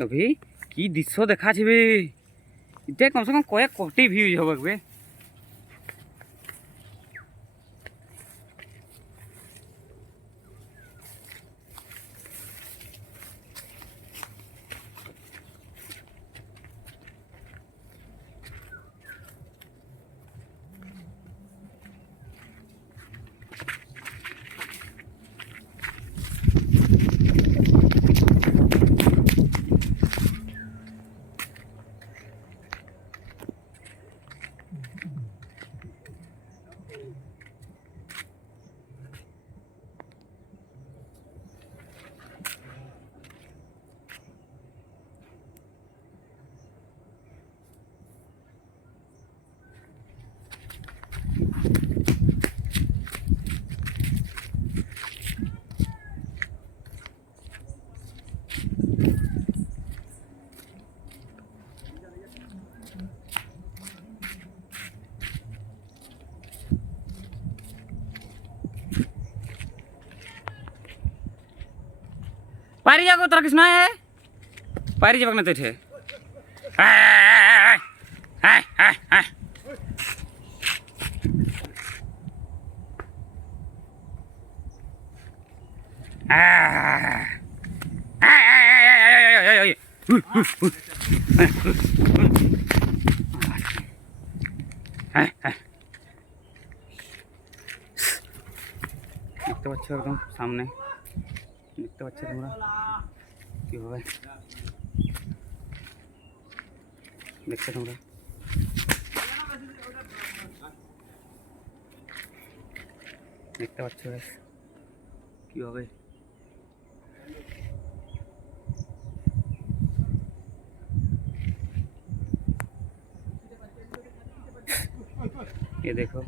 अभी কি দৃশ্য দেখাছিবে এটা কমসে কম কয়েক কোটি ভিউজ হবে বে। पारी जागो तोरा किसना है पारी जबक न तेठे দেখতে পাচ্ছ একদম সামনে দেখতে পাচ্ছ তোমরা কিভাবে দেখছো তোমরা দেখতে পাচ্ছ কিভাবে ये देखो